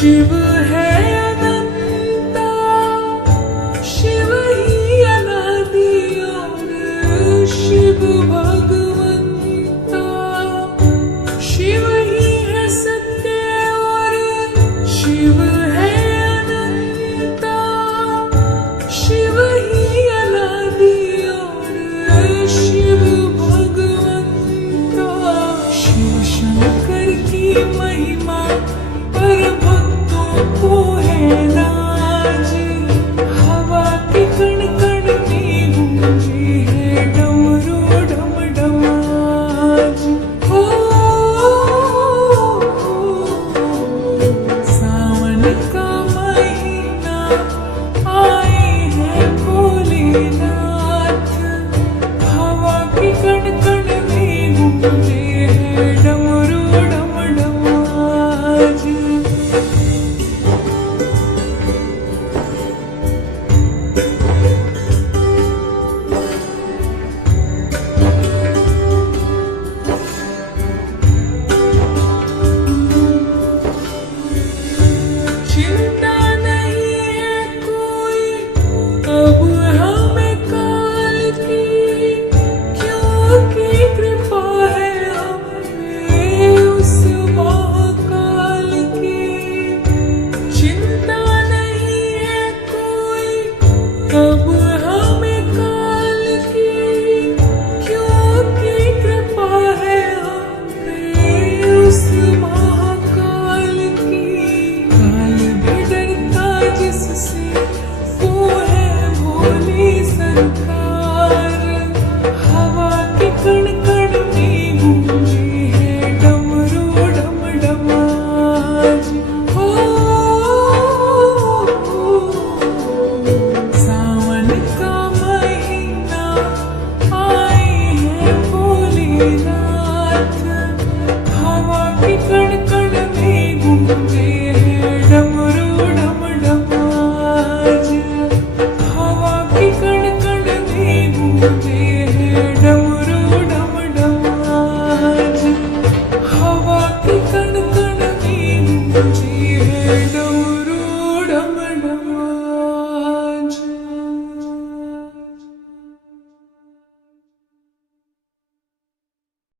शिव है अनंता, शिव ही अनादि और शिव भगवंता। शिव ही है सत्य और शिव है अनंता, शिव ही अनादि और शिव भगवंता। शिव शंकर की महिमा पर भक्तों को है नाज, हवा के कण कण में गूंजे है डमरू डम डम आज। हो सावन का महीना आए हैं भोलेनाथ, हवा के कण कण में गूंजे है डमरू डम डम आज। चिंता नहीं है कोई अब हमें काल की, क्योंकि कृपा है हमें उस महाकाल की। चिंता नहीं है कोई अब हमें काल की, क्योंकि कृपा है हमें उस महाकाल की। काल भी डरता जिससे वो है भोली सरकार, हवा के कण कण में गूंजे है डमरू डम डम आज। हो सावन का महीना आए हैं भोलेनाथ, हवा के कण कण में गूंजे है डमरू डम डम आज। हवा के कण कण में गूंजे है डमरू डम डम आज। हवा के कण कण में गूंजे है डमरू